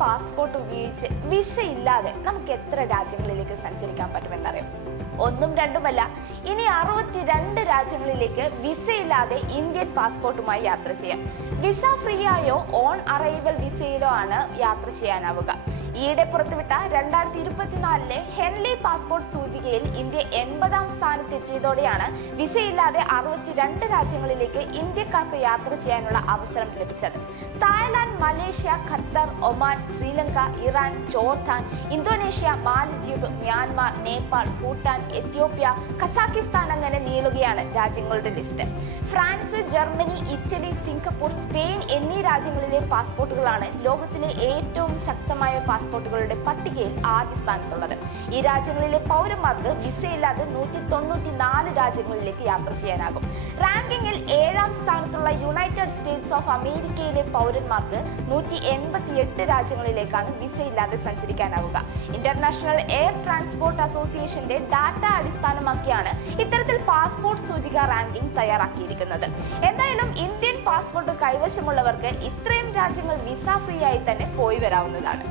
Passport ഉപയോഗിച്ച് visa ഇല്ലാതെ നമുക്ക് എത്ര രാജ്യങ്ങളിലേക്ക് സഞ്ചരിക്കാൻ പറ്റുമെന്നറിയാം? ഒന്നും രണ്ടുമല്ല ഇനി അറുപത്തിരണ്ട് രാജ്യങ്ങളിലേക്ക് വിസ ഇല്ലാതെ ഇന്ത്യൻ പാസ്പോർട്ടുമായി യാത്ര ചെയ്യാം. വിസ ഫ്രീ ആയോ ഓൺ അറൈവൽ വിസയിലോ ആണ് യാത്ര ചെയ്യാനാവുക. ഈയിടെ പുറത്തുവിട്ട രണ്ടായിരത്തി ഇരുപത്തിനാലിലെ ഹെൻലി പാസ്പോർട്ട് സൂചികയിൽ ഇന്ത്യ എൺപതാം സ്ഥാനത്തെത്തിയതോടെയാണ് വിസയില്ലാതെ അറുപത്തിരണ്ട് രാജ്യങ്ങളിലേക്ക് ഇന്ത്യക്കാർക്ക് യാത്ര ചെയ്യാനുള്ള അവസരം ലഭിച്ചത്. Thailand Malaysia Qatar Oman Sri Lanka Iran Jordan Indonesia Maldives Myanmar Nepal Bhutan Ethiopia Kazakhstan അങ്ങനെ നീളുകയാണ് രാജ്യങ്ങളുടെ list. France Germany Italy Singapore Spain എന്നീ രാജ്യങ്ങളിലെ പാസ്പോർട്ടുകളാണ് ലോകത്തിലെ ഏറ്റവും ശക്തമായ പാസ്പോർട്ടുകളുടെ പട്ടികയിൽ ആദ്യ സ്ഥാനത്തുള്ളത്. ഈ രാജ്യങ്ങളിലെ പൗരന്മാർക്ക് വിസയില്ലാതെ നൂറ്റി തൊണ്ണൂറ്റി നാല് രാജ്യങ്ങളിലേക്ക് യാത്ര ചെയ്യാനാകും. യുണൈറ്റഡ് സ്റ്റേറ്റ്സ് ഓഫ് അമേരിക്കയിലെ പൗരന്മാർക്ക് നൂറ്റി എൺപത്തി എട്ട് രാജ്യങ്ങളിലേക്കാണ് വിസയില്ലാതെ സഞ്ചരിക്കാനാവുക. ഇന്റർനാഷണൽ എയർ ട്രാൻസ്പോർട്ട് അസോസിയേഷന്റെ ഡാറ്റ അടിസ്ഥാനമാക്കിയാണ് ഇത്തരത്തിൽ പാസ്പോർട്ട് സൂചിക റാങ്കിംഗ് തയ്യാറാക്കിയിരിക്കുന്നത്. എന്തായാലും ഇന്ത്യൻ പാസ്പോർട്ട് കൈവശമുള്ളവർക്ക് ഇത്രയും രാജ്യങ്ങൾ വിസ ഫ്രീ ആയി തന്നെ പോയി വരാവുന്നതാണ്.